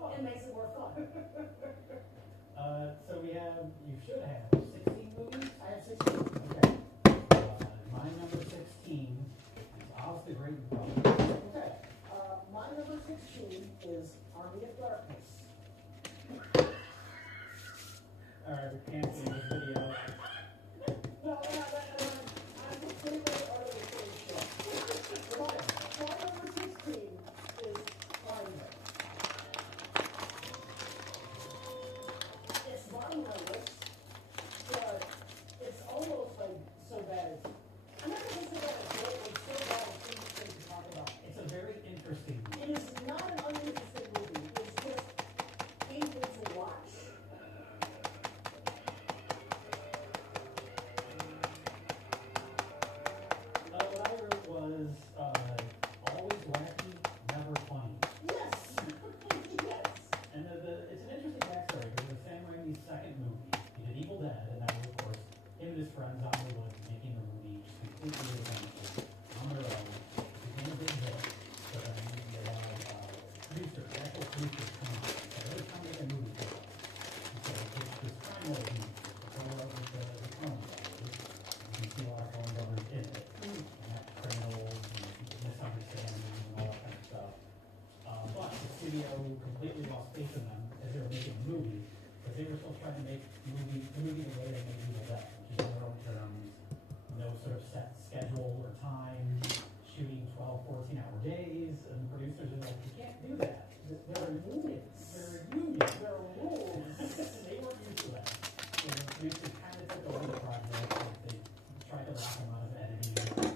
fun. It makes it more fun. So we have, you should have 16 movies? I have 16. Okay. My number 16 is Oz the Great and Powerful. Okay. My number 16 is Army of Darkness. Alright, we can't see this video. No, I'm completely utterly finished. Okay. My number 16 is Primer. It's bottom of my list, but it's almost like so bad. I'm not going to say that it's good, it's so bad it's interesting to talk about. It's a very interesting movie. It is not an uninteresting movie. It's just painful to watch. What I wrote was always wacky, never funny. Yes. Yes. And it's an interesting backstory because it was Sam Raimi's second movie. He did Evil Dead, and then of course him and his friends on Hollywood making a movie just completely independently on their own. It became a big hit. So then they had producers, actual producers come out and say, "Hey, come make a movie for us." And so it's this crime movie, the clone. You can see a lot of clone lovers in it. And that's criminals and misunderstanding and all that kind of stuff. But the studio completely lost faith in them as they were making the movie, because they were still trying to make the movie the way they made Evil Dead, which is on their own terms, no sort of set schedule or time, shooting 12, 14-hour days, and the producers are like, you can't do that. There are unions. There are unions. There are rules. They weren't used to that. So the producers kind of took over the project, like they tried to lock them out of editing.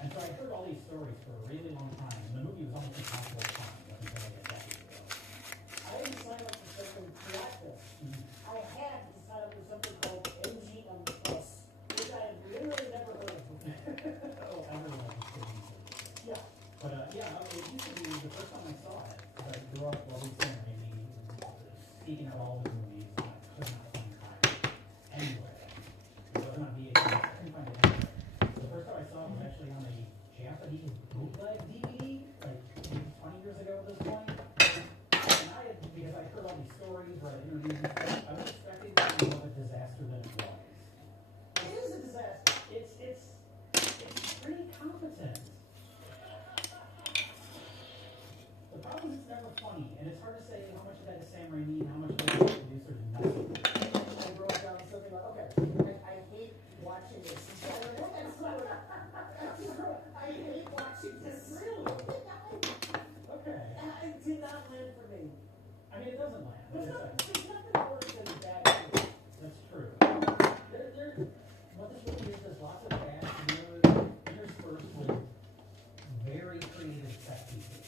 And so I heard all these stories for a really long time, and the movie was almost impossible to find up until like a decade ago. I didn't sign up for something like this. I had to sign up for something called MGM Plus, which I had literally never heard of before. Oh, everyone was getting into it. Yeah. But yeah, it used to be the first time I saw it, because I grew up loving Sam Raimi, seeking out all his movies, and I could not find time anywhere. It wasn't on VHS, I couldn't find it anywhere. The first time I saw it was actually on a Japanese bootleg DVD, like 20 years ago at this point. And I had, because I heard all these stories, read interviews and stuff, I was expecting it to be more of a disaster than it was. It is a disaster. It's pretty competent. The problem is it's never funny, and it's hard to say how much of that is Sam Raimi and how much of that is the producers messing with it. I wrote down something like, okay, I hate watching this. I hate watching this. Really? Okay. It did not land for me. I mean, it doesn't land. There's It's nothing worse than bad news. that's true. What this movie is, there's lots of bad news interspersed with very creative set pieces.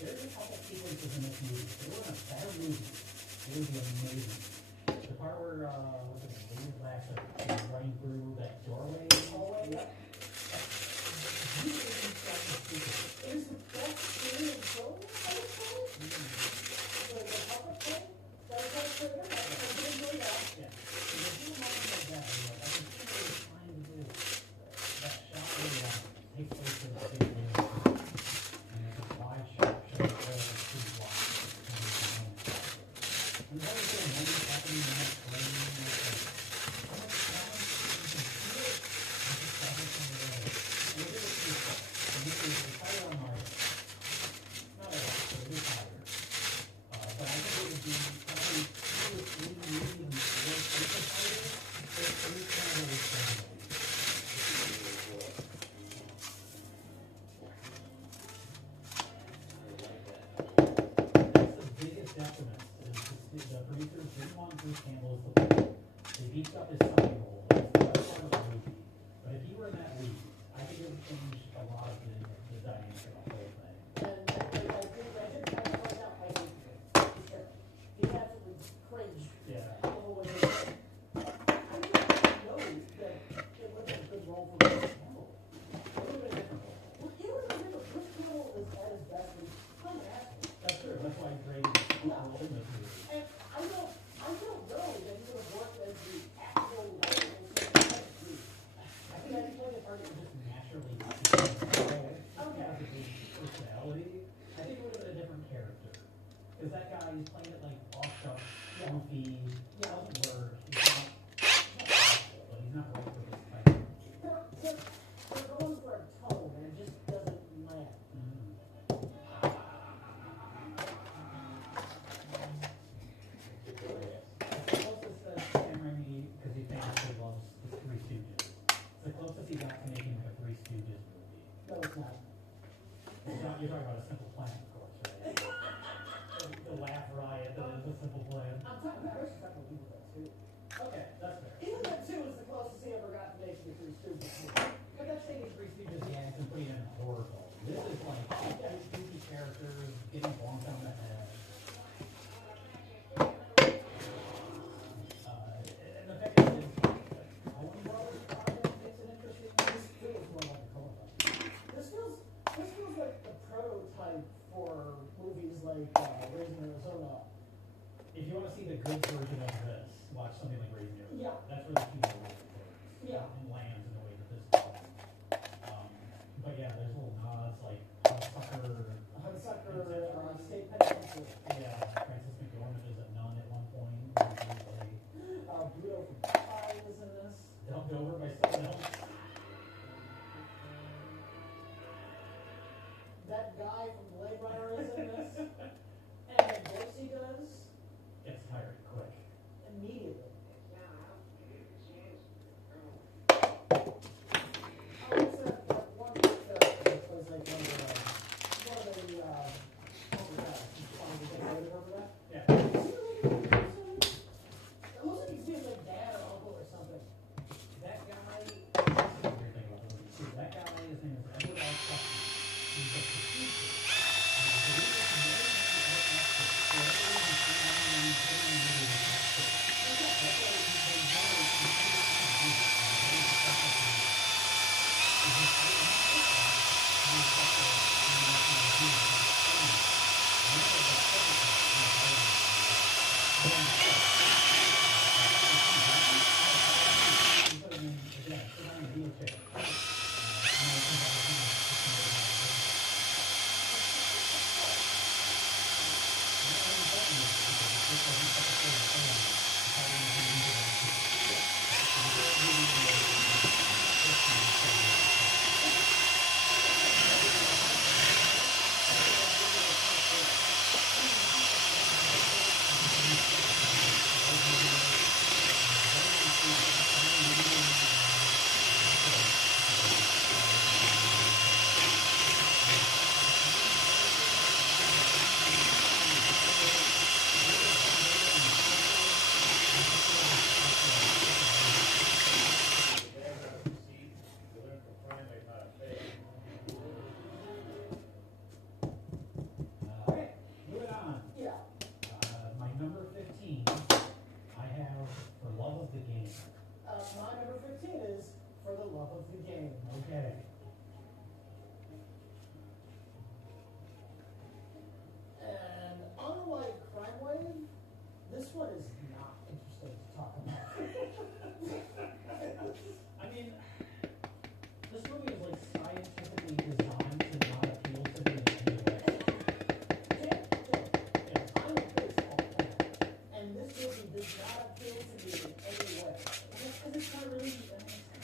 There's a couple sequences in this movie. If they were in a better movie, it would be amazing. The part where, what's it, David Lasser is running through that doorway hallway. Yeah. It It is the best scene in film, I would say. The puppet thing. That was like so good. I did enjoy that. Yeah. So there's little moments like that where you're like, I can see what he's trying to do. That shot where takes place in the big room. And there's a wide shot showing all the food blocks. And the whole thing, when it's happening in that frame, there's like, how much talent you can feel they're going for a tone and it just doesn't land. The closest that Sam Raimi, because he famously loves the Three Stooges. It's the closest he got to making like a Three Stooges movie. No, it's not. You're talking about A Simple Plan, of course, right? The laugh riot that is A Simple Plan. I'm talking about, I was talking about Evil Dead 2. Okay, that's fair. Evil Dead 2 is the closest he ever got to making the Three Stooges movie. But that's taking Three Stooges, yeah, and putting it in a horror film. This is like goofy characters getting bonked on the head. And the fact that it's Coen Brothers project makes it interesting. This feels more like a Coen Brothers. This feels like the prototype for movies like Raising Arizona. If you want to see the good version of this, watch something like Raising Arizona. Yeah. That's where the humor really works. Yeah. And lands in the way that this does. But yeah, there's little nods like Honeysucker. State Penitentiary. Yeah, Frances McDormand is a nun at one point. Bluto from Popeye is in this. Dubbed over by someone else. That guy from Blade Runner is in this. And the voice he does, Gets tired quick. immediately. Oh, what's that one that plays like one of the remember that? Yeah. It looks like he's being like dad or uncle or something. That guy, this is a weird thing about the movie too. That guy, his name is Edward R. Sutton. He's a producer.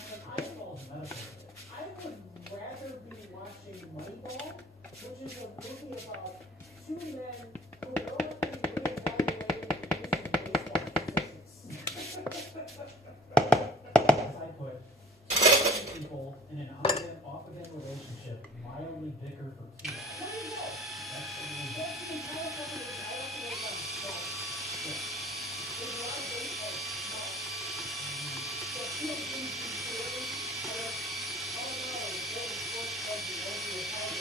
And I believe it's the only man who ever acted for whatever reason, he not only did in the movie, he acted. That's why he plays Howard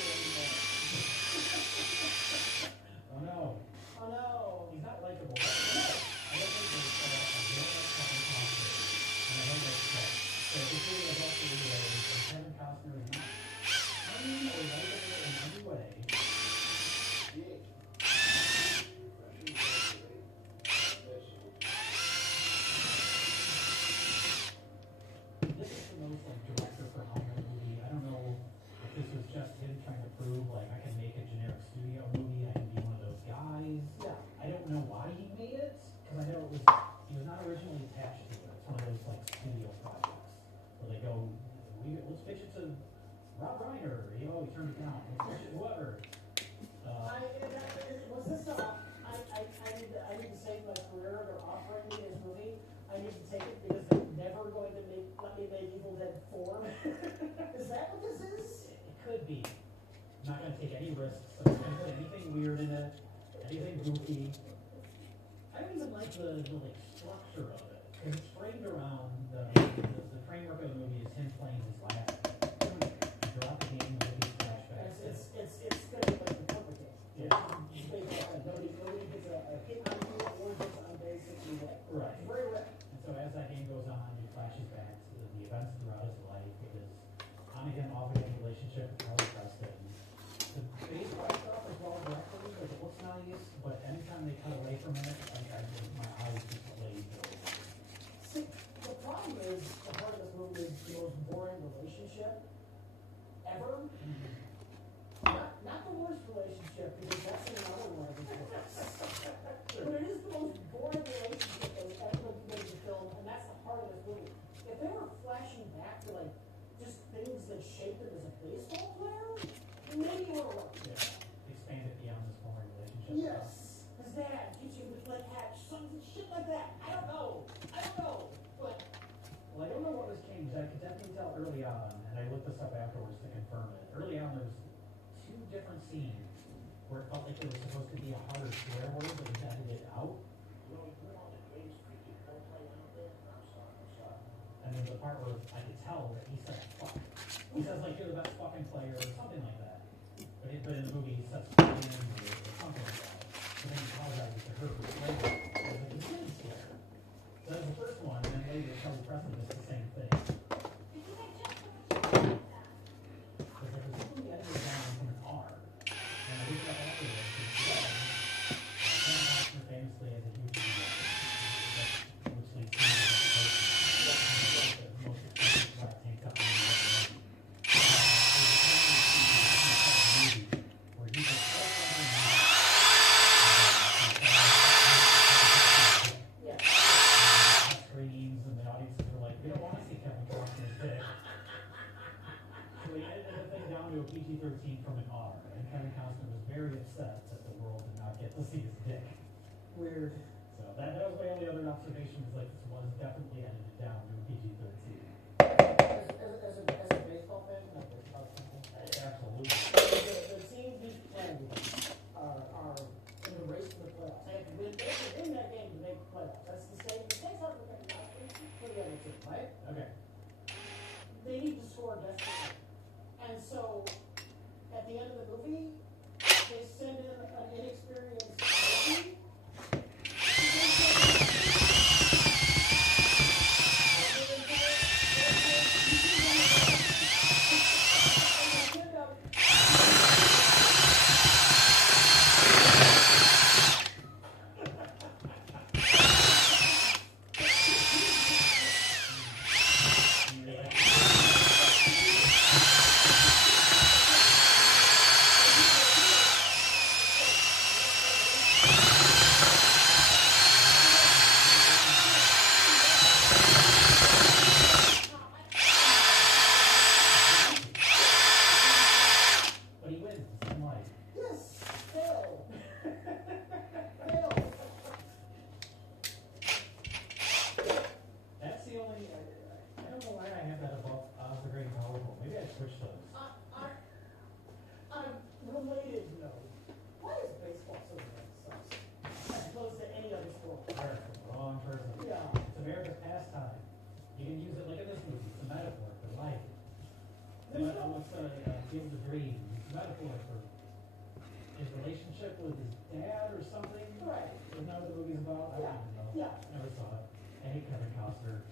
in the movie. pitch it to Rob Reiner, he turned it down. Pitch it to whoever. Was this I need to save my career, they're offering me this movie, I need to take it because they're never going to let me make Evil Dead 4? Is that what this is? It could be. I'm not gonna take any risks. I'm not gonna put anything weird in it, anything goofy. I don't even like the structure of it, because it's framed around the framework of the movie is him playing his last game. You drop the game, the movie flashbacks. It's gonna be like the Mocca game. Yeah. Nobody gets a hit on you or gets on base if you win. Right. Very rare. And so as that game goes on, he flashes back to the events throughout his life, with his on-again, off-again relationship with Charlie Preston. The baseball stuff is well directed, like it looks nice, but anytime they cut away from it, my eyes just glaze over. See, the problem is, the part of this movie is the most boring relationship ever. Not the worst relationship, because that's in another one of his books. But it is the most boring relationship that was ever made in the film, and that's the heart of this movie. If they were flashing back to like just things that shaped him as a baseball player, maybe it would have worked. Yeah. Expand it beyond this boring relationship. Yes. His dad teaching him to play catch, some shit like that. I don't know. But Well, I don't know what was changed. I could definitely tell early on, and I looked this up afterwards to confirm it. Early on, there was 2 different scenes where it felt like there was supposed to be a harder swear word, but he edited it out. And there's a part where I could tell that he said fuck. He says like you're the best fucking player or something like that. But in the movie he says fucking or something like that. But then he apologizes to her for swearing. I was like, he didn't swear. So that's the first one, and then later Kelly Preston does the same thing. Because like this movie edited down from an R. And I looked up afterwards to the web. Sam Costner famously has a huge ego. Which leads to PG-13 from an R, and Kevin Costner was very upset that the world did not get to see his dick. weird. So that was my only other observation, was like this was definitely edited down to a PG-13. As a baseball fan, can I think about something? Absolutely. The teams he's playing are in the race for the playoffs. They have to win that game to make the playoffs. That's the same hard for the other team, right? Okay. They need to score desperately. And so, at the end of the movie, they send in an inexperienced rookie. Field of Dreams, metaphor for his relationship with his dad or something. Right. Isn't that what the movie's about? I don't even know. Yeah. Never saw it. I hate Kevin Costner.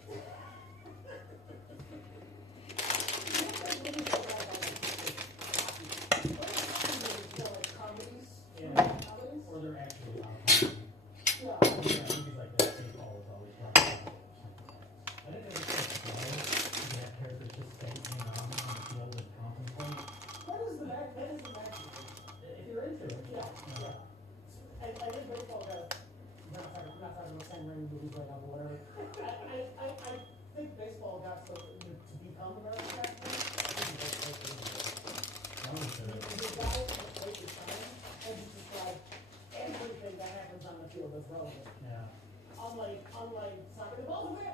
Yeah. Or they're actually on comedy. Yeah. Movies like that, baseball is always rock. I think there's a show you have characters just standing around on the field and contemplate. That is the match. If you're into it. Yeah. I think baseball got. I'm not talking about Sam Raimi movies right now, but whatever. I think baseball got to become American. Oh, sure. You buy it and take your time, and just describe everything that happens on the field that's relevant. Yeah. Unlike soccer, the ball's away,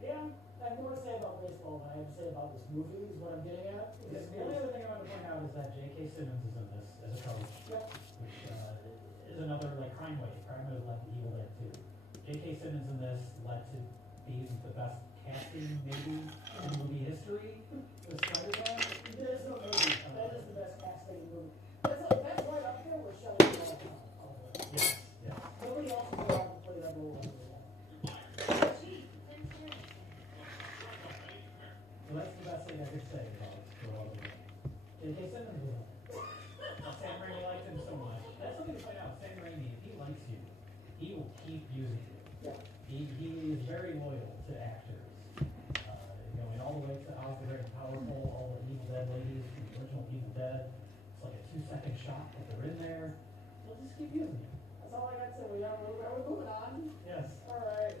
yeah, I have more to say about baseball than I have to say about this movie, is what I'm getting at. The only other thing I want to point out is that J.K. Simmons is in this as a coach, Yep. which is another like crime wave. Crime wave like Evil Dead 2. J.K. Simmons in this led to be the best casting maybe in movie history. The Spider-Man. There's no movie, that is the best casting movie. That's right up there with Shelley Duvall. Yes. Yeah. Nobody else will go out and play that role other than that. So that's the best thing I could say about Go All the Way. J.K. Simmons was in it. Sam Raimi liked him so much. That's something to point out. Sam Raimi, if he likes you, he will keep using you. Yeah. He is very loyal to actors. Going all the way to Oz the Great and Powerful, all the Evil Dead ladies from the original Evil Dead. It's like a 2-second shot that they're in there. They'll just keep using you. That's all I got to say. Are we moving on? Yes. All right.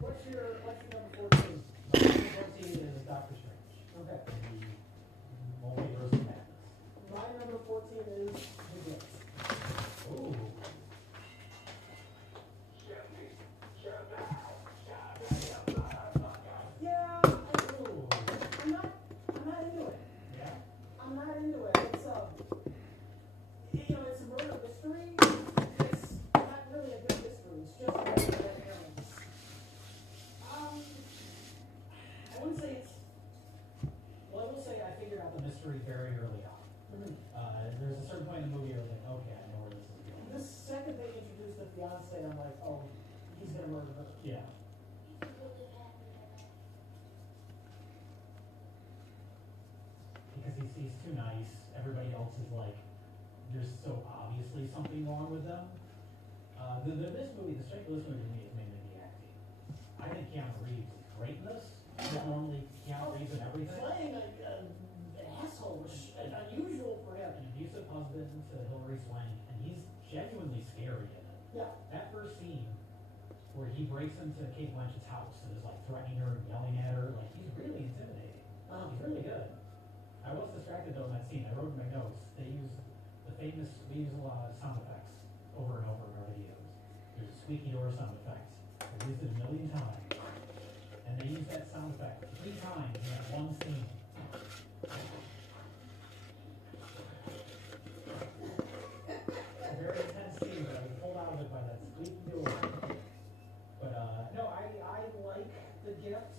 What's your number 14? My number 14 is Doctor Strange. Okay. The Multiverse of Madness. My number 14 is The Gift. Ooh. Yeah, Ooh. I'm not into it. Yeah? I'm not into it. It's it's a murder mystery. It's not really a good mystery. It's just a red herrings. I wouldn't say it's. Well, I will say I figured out the mystery very early on. There's a certain point in the movie where I was like, okay, I know where this is going. The second they introduced the fiance, I'm like, oh, he's gonna murder her. Yeah. Because he's too nice. Everybody else is like, there's so obviously something wrong with them. This movie, the strength of this movie to me is mainly the acting. I think Keanu Reeves is great in this. He's normally Keanu Reeves in everything. Playing an asshole, which is unusual for him. An abusive husband to Hilary Swank, and he's genuinely scary in it. Yeah. That first scene where he breaks into Kate Blanchett's house and is like threatening her and yelling at her, like he's really intimidating. He's really good. I was distracted though in that scene. I wrote in my notes. We use a lot of sound effects over and over in our videos. There's a squeaky door sound effect. I used it 1,000,000 times. And they used that sound effect 3 times in that one scene. A very intense scene, but I was pulled out of it by that squeaky door. But no, I like The Gift.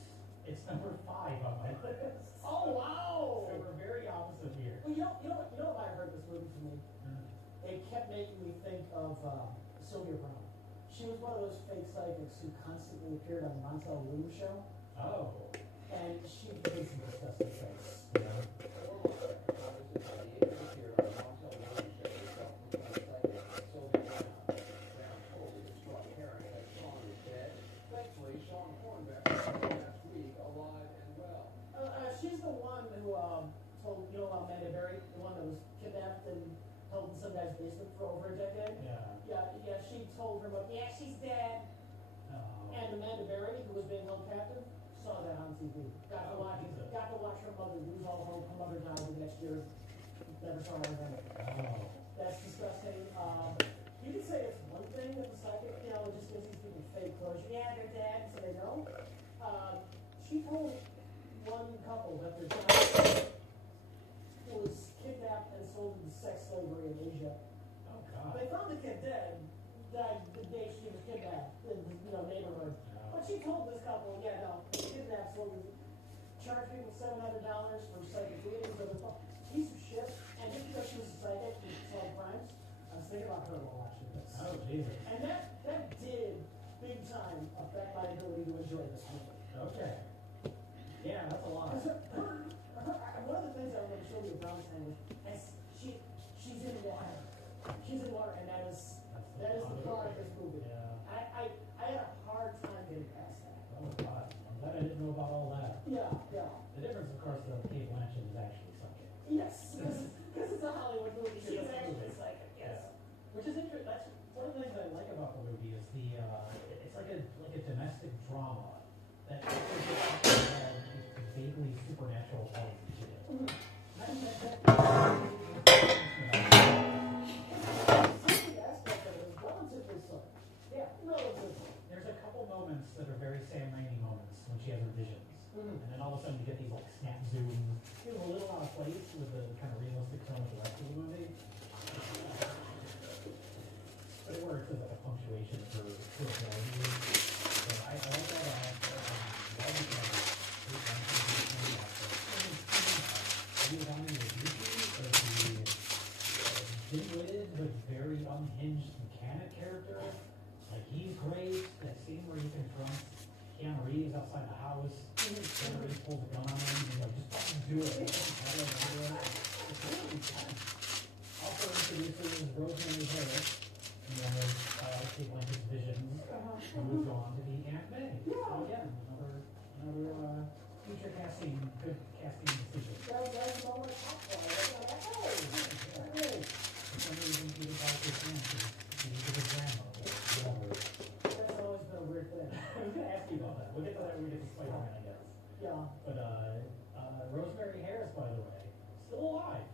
It's number 5 on my list. Oh wow! So we're very opposite here. Well, you know why I heard this movie to me? It kept making me think of Sylvia Brown. She was one of those fake psychics who constantly appeared on the Montel Williams show, Oh. and she did some disgusting things. Yeah. She's the one who told, Amanda Berry, the one that was kidnapped and held in some guy's basement for over a decade. Yeah. Yeah, she told her, yeah, she's dead. Oh. And Amanda Berry, who was being held captive, saw that on TV. Got to watch her mother lose all hope. Her mother died the next year. Never saw her again. Oh. That's disgusting. You could say it's one thing that the psychic, just gives these people fake closure. Yeah, they're dead, so they know. She told one couple that their child was kidnapped and sold into sex slavery in Asia. Oh God. They found the kid dead, died the day she was kidnapped in the neighborhood. No. But she told this couple, kidnapped, sold, charged people $700 for psychic readings of a piece of shit. And just because she was a psychic and solved crimes, I was thinking about her while watching this. Oh Jesus. And that did big time affect my ability to enjoy this movie. Okay. Yeah, that's a lot. One of the things I remember Sylvia Brown saying was, she's in water. She's in water, and that is the plot of this movie. Yeah. I had a hard time getting past that. Oh God. I'm glad I didn't know about all that. Yeah. The difference, of course, though, Kate Blanchett is actually psychic. Yes, because it's a Hollywood movie. She's actually psychic. Yes. Yeah. Which is interesting. That's one of the things I like about the movie is it's like a domestic drama that vaguely rainy moments when she has her visions. And then all of a sudden you get these like snap zooms. It was a little out of place with the kind of realistic tone of the rest of the movie. But it works as like a punctuation for a movie. So I like that he was on the goofy, or the dim-witted but very unhinged mechanic character. Like he's great. That scene where he confronts Keanu Reeves outside the house. Keanu Reeves pulls a gun on him. He's like, just fucking do it. It's really intense. Also introduces Rosemary Harris. And then there's Kate Blanchett's visions. Who would go on to be Aunt May. So again, another future casting, good casting decision. That's all my top line. Hey. For some reason, Peter Parker's aunt is his grandma. Whatever. That's always been a weird thing. I was gonna ask you about that. We'll get to that when we get to Spider-Man, I guess. Yeah. But Rosemary Harris, by the way, still alive.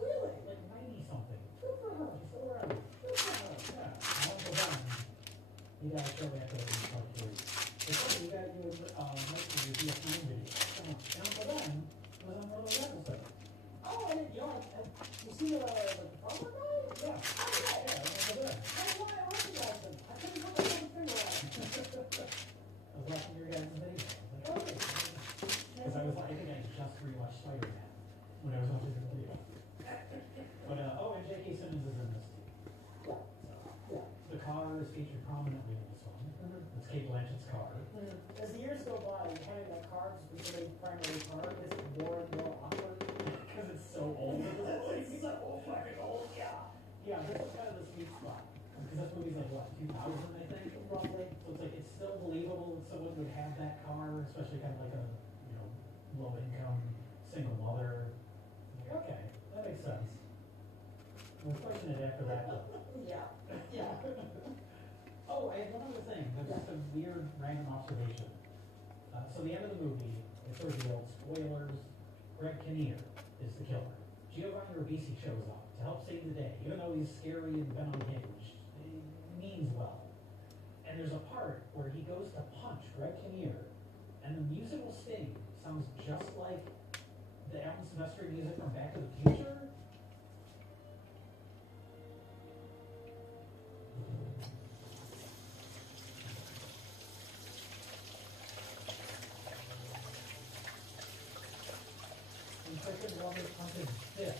Really? Like 90-something. Good for her. She's still around. Good for her. Yeah. My Uncle Ben, he died shortly after Part 3. It's funny, you got your your VFN video. And Uncle Ben was on one of those episodes. Oh, I didn't, you see the farmer guy? Yeah. Oh, yeah. Yeah, Uncle Ben. That's why I recognize him. I couldn't put my own finger on it. I was watching your guys' video. Oh. Because I think I just rewatched Spider-Man when I was watching the video. But, and J.K. Simmons is in this too. Yeah. Yeah. The car is featured prominently in this one. It's Kate Blanchett's car. As the years go by, having that car just be somebody's primary car, is it more and more awkward? Because it's so old. It's so fucking old, yeah. Yeah, this is kind of the sweet spot. Because this movie's like, what, 2000, I think? Roughly. So it's like, it's still believable that someone would have that car, especially kind of like a, low-income single mother. Like, okay, that makes sense. We're pushing it after that, though. Yeah. Yeah. Oh, I have one other thing. There's just a weird random observation. So the end of the movie, it's revealed, spoilers, Greg Kinnear is the killer. Giovanni Ribisi shows up to help save the day, even though he's scary and been unhinged. He means well. And there's a part where he goes to punch Greg Kinnear, and the musical sting sounds just like the Alan Silvestri music from Back to the Future. And freaking Wonder punches this.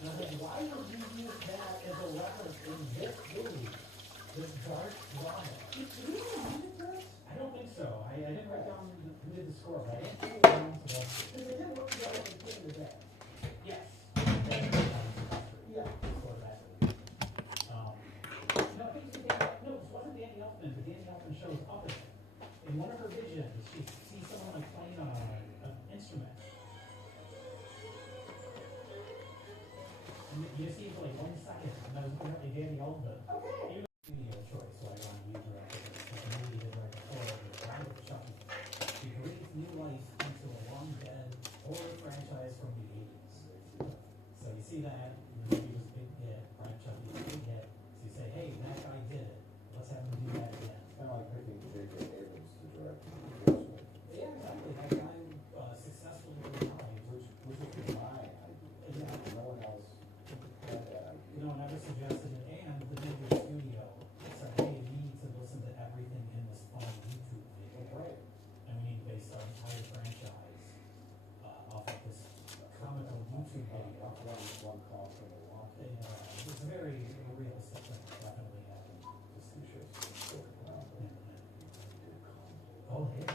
And I was like, why would you use that as a reference in this movie? This dark drama. Do you know music for this? I don't think so. I didn't write down who did the score, but I didn't think it was Alan Silvestri. Because they did work together in King of the Dead. Yes. Yeah. Score that movie. No, I think it was no, this wasn't Danny Elfman, but Danny Elfman shows up in one of her visions. She sees someone like playing an instrument. And you see it for like 1 second, and that was apparently Danny Elfman. Okay. Even studio choice, so I want to use her after this. Like the movie did right before, the Bride of Chucky. She breathes new life into a long dead horror franchise from the 80s. So you see that, the movie was a big hit, Bride of Chucky was a big hit. So you say, hey, that guy did it. Let's have him do that again. It's kind of like picking J.J. Abrams to direct. Yeah, exactly. That guy successfully retired. Which was my idea. No one else had that idea. No one ever suggested it, and the movie studio said, hey, we need to listen to everything in this fun YouTube video. Right. And we need to base our entire franchise off of this comical YouTube video. One call from the law. It's a very realistic thing. Definitely happened. Just two shows. Oh, yeah.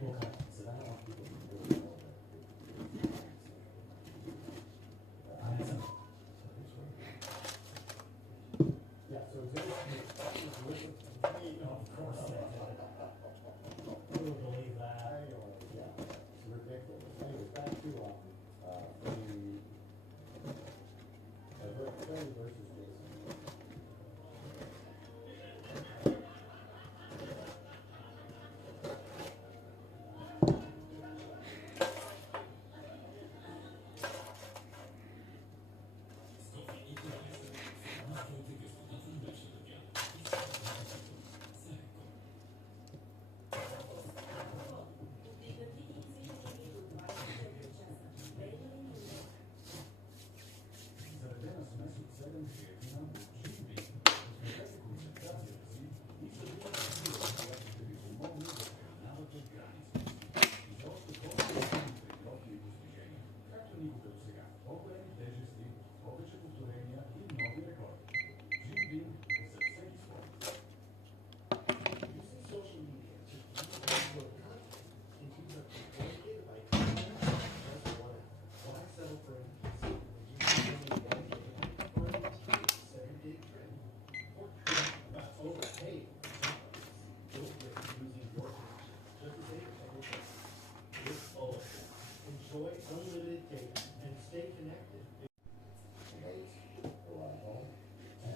We'll cut it. So I don't want people to really know that. communicate and stay connected. Late for a while.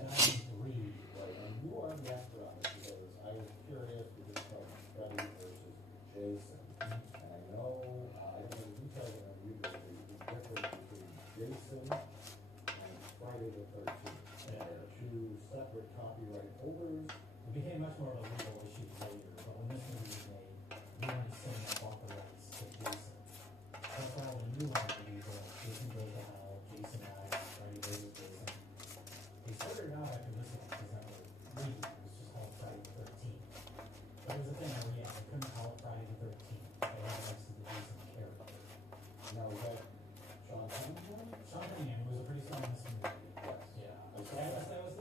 2003. Right, and you are the expert on this because I was curious, we just talked Freddie versus Jason. And I know, I don't know the details, and you know the difference between Jason and Friday the 13th. They're two separate copyright holders. It became much more of a legal issue later, but when this movie was made, we wanted to send up all the rights to Jason. That's why all the new movies were like Jason Goes to Hell, Jason X, Friday vs. Jason. They started out after this one because that was movie, it was just called Friday the 13th. But it was a thing where, yeah, they couldn't call it Friday the 13th. They had rights to the Jason character. Now, is that Sean Cunningham? Sean Cunningham, who was a pretty star in this movie. Yes. Yeah. I saw That that. was